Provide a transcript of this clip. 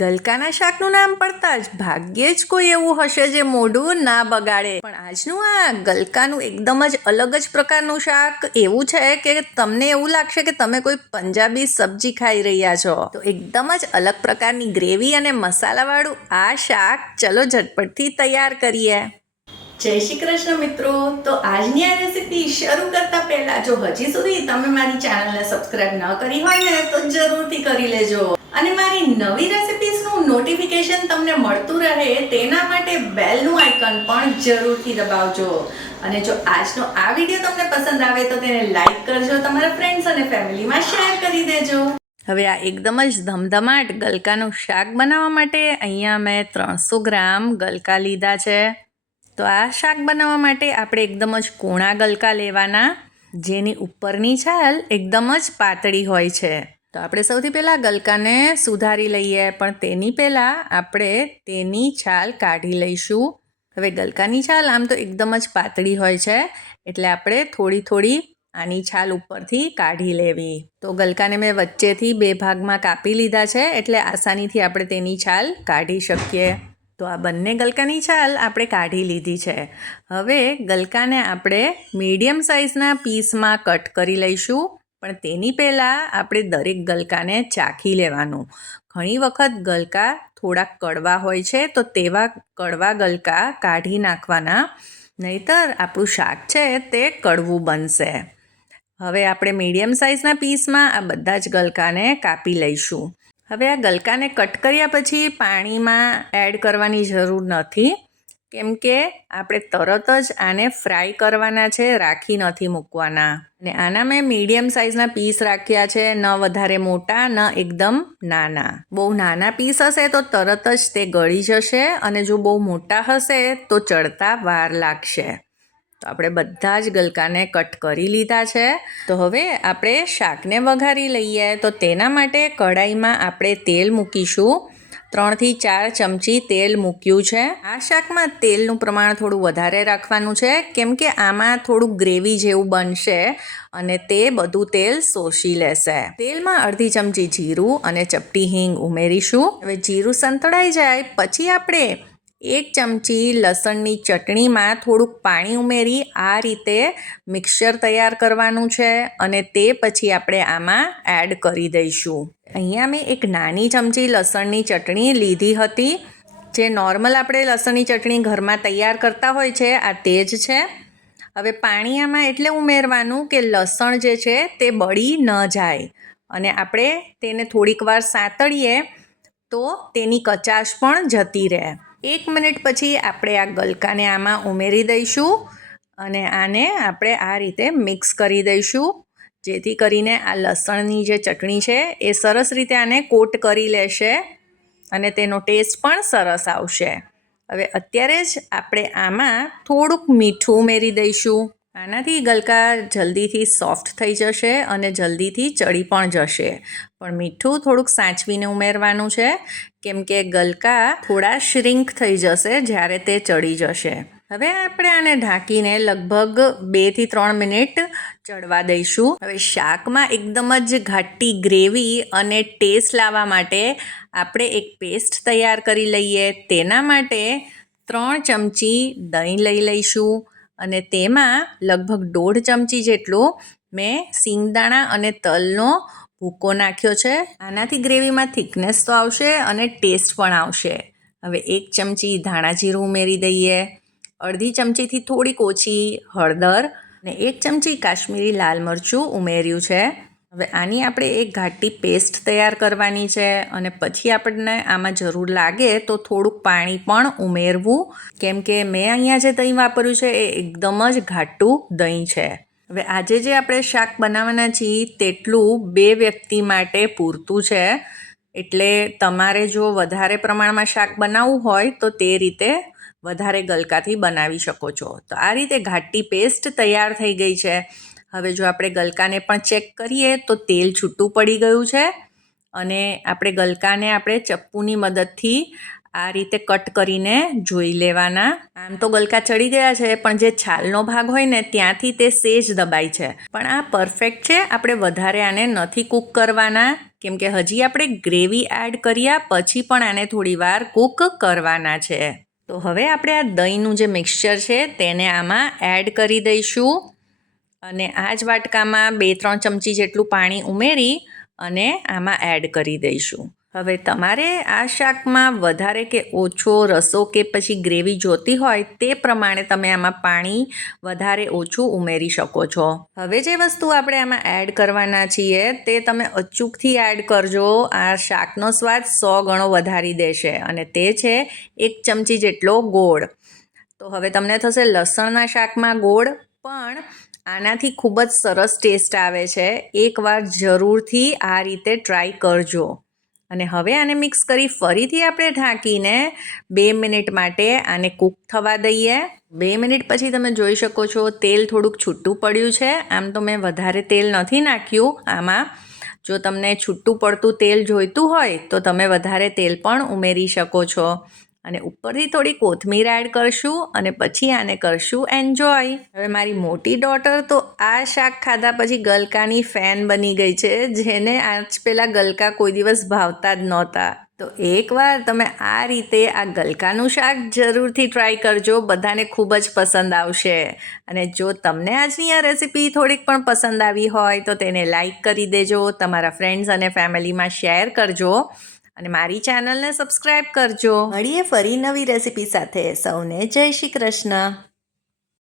ગલકાના શાકનું નામ પડતા જ ભાગ્યે જ કોઈ એવું હશે જે મોઢું ના બગાડે. પણ આજનું આ ગલકાનું એકદમ જ અલગ જ પ્રકારનું શાક એવું છે કે તમને એવું લાગશે કે તમે કોઈ પંજાબી સબ્જી ખાઈ રહ્યા છો. તો એકદમ જ અલગ પ્રકારની ગ્રેવી અને મસાલાવાળું આ શાક ચલો ઝટપટથી તૈયાર કરીએ. જય શ્રી કૃષ્ણ મિત્રો. તો આજની આ રેસીપી શરૂ કરતા પહેલા જો હજી સુધી તમે મારી ચેનલને સબસ્ક્રાઇબ ન કરી હોય ને, તો જરૂરથી કરી લેજો. અને મારી નવી રેસિપીઝનું નોટિફિકેશન તમને મળતું રહે તેના માટે બેલનું આઇકન પણ જરૂરથી દબાવજો. અને જો આજનો આ વીડિયો તમને પસંદ આવે તો તેને લાઈક કરજો, તમારા ફ્રેન્ડ્સ અને ફેમિલીમાં શેર કરી દેજો. હવે આ એકદમ જ ધમધમાટ ગલકાનું શાક બનાવવા માટે અહીંયા મેં ત્રણસો ગ્રામ ગલકા લીધા છે. તો આ શાક બનાવવા માટે આપણે એકદમ જ કોણા ગલકા લેવાના, જેની ઉપરની છાલ એકદમ જ પાતળી હોય છે. તો આપણે સૌથી પહેલાં ગલકાને સુધારી લઈએ, પણ તેની પહેલાં આપણે તેની છાલ કાઢી લઈશું. હવે ગલકાની છાલ આમ તો એકદમ જ પાતળી હોય છે, એટલે આપણે થોડી થોડી આની છાલ ઉપરથી કાઢી લેવી. તો ગલકાને મેં વચ્ચેથી બે ભાગમાં કાપી લીધા છે, એટલે આસાનીથી આપણે તેની છાલ કાઢી શકીએ. તો આ બંને ગલકાની છાલ આપણે કાઢી લીધી છે. હવે ગલકાને આપણે મીડિયમ સાઇઝના પીસમાં કટ કરી લઈશું. પણ તેની પહેલાં આપણે દરેક ગલકાને ચાખી લેવાનું. ઘણી વખત ગલકા થોડાક કડવા હોય છે, તો તેવા કડવા ગલકા કાઢી નાખવાના. નહીતર આપણું શાક છે તે કડવું બનશે. હવે આપણે મીડિયમ સાઇઝના પીસમાં આ બધા જ ગલકાને કાપી લઈશું. હવે આ ગલકાને કટ કર્યા પછી પાણીમાં એડ કરવાની જરૂર નથી. કેમ કે આપણે તરત જ આને ફ્રાય કરવાના છે, રાખી નથી મૂકવાના. અને આના મેં મીડિયમ સાઇઝના પીસ રાખ્યા છે, ન વધારે મોટા, ન એકદમ નાના. બહુ નાના પીસ હશે તો તરત જ તે ગળી જશે અને જો બહુ મોટા હશે તો ચડતા વાર લાગશે. તો આપણે બધા જ ગલકાને કટ કરી લીધા છે. તો હવે આપણે શાકને વઘારી લઈએ. તો તેના માટે કઢાઈમાં આપણે તેલ મૂકીશું. ત્રણથી ચાર ચમચી તેલ મૂક્યું છે. આ શાકમાં તેલનું પ્રમાણ થોડું વધારે રાખવાનું છે, કેમ કે આમાં થોડું ગ્રેવી જેવું બનશે અને તે બધું તેલ શોષી લેશે. તેલમાં અડધી ચમચી જીરું અને ચપટી હિંગ ઉમેરીશું. હવે જીરું સંતળાઈ જાય, પછી આપણે એક ચમચી લસણની ચટણીમાં થોડુંક પાણી ઉમેરી આ રીતે મિક્સર તૈયાર કરવાનું છે અને તે પછી આપણે આમાં એડ કરી દઈશું. અહીંયા મેં એક નાની ચમચી લસણની ચટણી લીધી હતી. જે નોર્મલ આપણે લસણની ચટણી ઘરમાં તૈયાર કરતા હોય છે, આ તે જ છે. હવે પાણી આમાં એટલે ઉમેરવાનું કે લસણ જે છે તે બળી ન જાય. અને આપણે તેને થોડીક વાર સાતળીએ તો તેની કચાશ પણ જતી રહે. એક મિનિટ પછી આપણે આ ગલકાને આમાં ઉમેરી દઈશું અને આને આપણે આ રીતે મિક્સ કરી દઈશું. જેથી કરીને આ લસણની જે ચટણી છે એ સરસ રીતે આને કોટ કરી લેશે અને તેનો ટેસ્ટ પણ સરસ આવશે. હવે અત્યારે જ આપણે આમાં થોડુંક મીઠું ઉમેરી દઈશું. આનાથી ગલકા જલ્દીથી સોફ્ટ થઈ જશે અને જલ્દીથી ચડી પણ જશે. પણ મીઠું થોડુંક સાચવીને ઉમેરવાનું છે. કેમ કે ગલકા થોડા શ્રિંક થઈ જશે જ્યારે તે ચડી જશે. હવે આપણે આને ઢાંકીને લગભગ બેથી ત્રણ મિનિટ ચડવા દઈશું. હવે શાકમાં એકદમ જ ઘાટી ગ્રેવી અને ટેસ્ટ લાવવા માટે આપણે એક પેસ્ટ તૈયાર કરી લઈએ. તેના માટે ત્રણ ચમચી દહીં લઈ લઈશું અને તેમાં લગભગ દોઢ ચમચી જેટલું મેં સિંગદાણા અને તલનો ભૂકો નાખ્યો છે. આનાથી ગ્રેવીમાં થિકનેસ તો આવશે અને ટેસ્ટ પણ આવશે. હવે એક ચમચી ધાણા જીરું ઉમેરી દઈએ. અડધી ચમચીથી થોડીક ઓછી હળદર અને એક ચમચી કાશ્મીરી લાલ મરચું ઉમેર્યું છે. હવે આની આપણે એક ઘાટી પેસ્ટ તૈયાર કરવાની છે અને પછી આપણને આમાં જરૂર લાગે તો થોડુંક પાણી પણ ઉમેરવું. કેમ કે મેં અહીંયા જે દહીં વાપર્યું છે એ એકદમ જ ઘાટું દહીં છે. હવે આજે જે આપણે શાક બનાવવાના છીએ તેટલું બે વ્યક્તિ માટે પૂરતું છે. એટલે તમારે જો વધારે પ્રમાણમાં શાક બનાવવું હોય તો તે રીતે વધારે ગલકાથી બનાવી શકો છો. તો આ રીતે ઘાટી પેસ્ટ તૈયાર થઈ ગઈ છે. હવે જો આપણે ગલકાને પણ ચેક કરીએ તો તેલ છૂટું પડી ગયું છે. અને આપણે ગલકાને આપણે ચપ્પુની મદદથી આ રીતે કટ કરીને જોઈ લેવાના. આમ તો ગલકા ચડી ગયા છે, પણ જે છાલનો ભાગ હોય ને, ત્યાંથી તે સેજ દબાય છે. પણ આ પરફેક્ટ છે, આપણે વધારે આને નથી કૂક કરવાના. કેમ કે હજી આપણે ગ્રેવી એડ કર્યા, પછી પણ આને થોડી વાર કૂક કરવાના છે. તો હવે આપણે આ દહીંનું જે મિક્સચર છે, તેને આમાં એડ કરી દઈશું. અને આ જ વાટકામાં બે ત્રણ ચમચી જેટલું પાણી ઉમેરી અને આમાં એડ કરી દઈશું. હવે તમારે આ શાકમાં વધારે કે ઓછો રસો કે પછી ગ્રેવી જોતી હોય તે પ્રમાણે તમે આમાં પાણી વધારે ઓછું ઉમેરી શકો છો. હવે જે વસ્તુ આપણે આમાં એડ કરવાના છીએ તે તમે અચૂકથી એડ કરજો. આ શાકનો સ્વાદ સો ગણો વધારી દેશે અને તે છે એક ચમચી જેટલો ગોળ. તો હવે તમને થશે લસણના શાકમાં ગોળ, પણ આનાથી ખૂબ જ સરસ ટેસ્ટ આવે છે. એકવાર જરૂરથી આ રીતે ટ્રાય કરજો. અને હવે આને મિક્સ કરી ફરીથી આપણે ઢાંકીને બે મિનિટ માટે આને કૂક થવા દઈએ. બે મિનિટ પછી તમે જોઈ શકો છો તેલ થોડુંક છૂટું પડ્યું છે. આમ તો મેં વધારે તેલ નથી નાખ્યું. આમાં જો તમને છૂટું પડતું તેલ જોઈતું હોય તો તમે વધારે તેલ પણ ઉમેરી શકો છો. અને ઉપરથી થોડી કોથમીર એડ કરશું અને પછી આને કરશું એન્જોય હવે મારી મોટી ડોટર તો આ શાક ખાધા પછી ગલકાની ફેન બની ગઈ છે, જેને આજ પહેલાં ગલકા કોઈ દિવસ ભાવતા જ નહોતા. તો એકવાર તમે આ રીતે આ ગલકાનું શાક જરૂરથી ટ્રાય કરજો, બધાને ખૂબ જ પસંદ આવશે. અને જો તમને આજની આ રેસીપી થોડીક પણ પસંદ આવી હોય તો તેને લાઈક કરી દેજો, તમારા ફ્રેન્ડ્સ અને ફેમિલીમાં શેર કરજો. અને મારી ચેનલને સબસ્ક્રાઈબ કરજો. મળીએ ફરી નવી રેસીપી સાથે. સૌને જય શ્રી કૃષ્ણ.